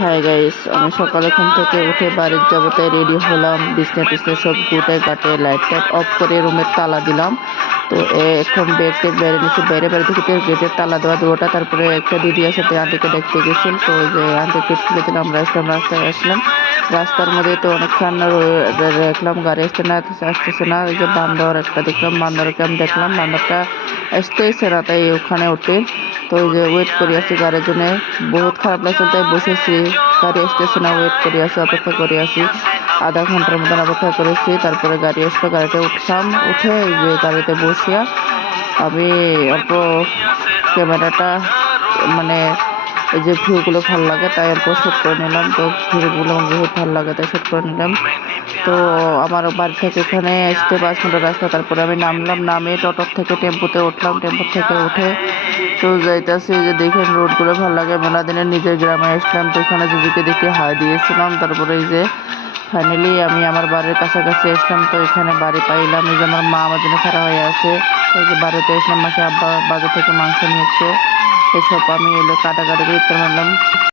Hi guys, আমি সকালে ঘুম থেকে উঠে বাড়ির যাবো তাই রেডি হলাম। বিছনা টিছনা সব গুটে গাটে লাইট টাইট অফ করে রুমের তালা দিলাম। তো এখন ব্যাগ ট্যাগ বাইরে নিচে বাইরে দেখি তো গেটের তালা দেওয়া দুটা। তারপরে একটা দিদি আছে আন্টিকে দেখতে গেছিল, তো ওই যে আন্টি গেট খুলে দিলাম, আমরা আসলাম, রাস্তায় আসলাম। রাস্তার মধ্যে তো অনেকক্ষণ দেখলাম গাড়ি আসতেছে না। ওই যে বান্দর একটা দেখলাম, বান্দরকে আমি দেখলাম, বান্দরটা আসতেছে না, তাই ওখানে উঠে তো ওই যে ওয়েট করি আছি গাড়ির জন্য। বহুত খারাপ লাগছে তাই বসেছি, গাড়ি আসতেছে না, ওয়েট করি আছি, অপেক্ষা করে আছি। আধা ঘন্টার মতন অপেক্ষা করেছি, তারপরে গাড়ি আসলো, গাড়িতে উঠলাম। উঠে এই যে গাড়িতে বসিয়া আমি অল্প ক্যামেরাটা মানে এই যে ভিউগুলো ভালো লাগে তাই অল্প শ্যুট করে নিলাম। তো ভিউগুলো আমার বহুত ভালো লাগে তাই শ্যুট করে নিলাম। তো আমার বাড়ি থেকে এখানে আসতে 5 ঘন্টা রাস্তা। তারপরে আমি নামলাম, নামে টোটোর থেকে টেম্পুতে উঠলাম, টেম্পু থেকে উঠে তো যাইতেছি। যে দেখেন রোডগুলো ভালো লাগে, মেলা দিনের নিজের গ্রামে আসলাম। তো এখানে জিজুকে দেখে হাই দিয়েছিলাম। তারপরে এই যে ফাইনালি আমি আমার বাড়ির কাছাকাছি আসলাম। তো এখানে বাড়ি পাইলাম। এই যে আমার মা আমার জন্য খারাপ হয়ে আছে। এই যে বাড়িতে আসলাম, মাসে আব্বা বাজার থেকে মাংস নিয়েছে, এসব আমি এলো কাটাকাটি করে ইফতার মারলাম।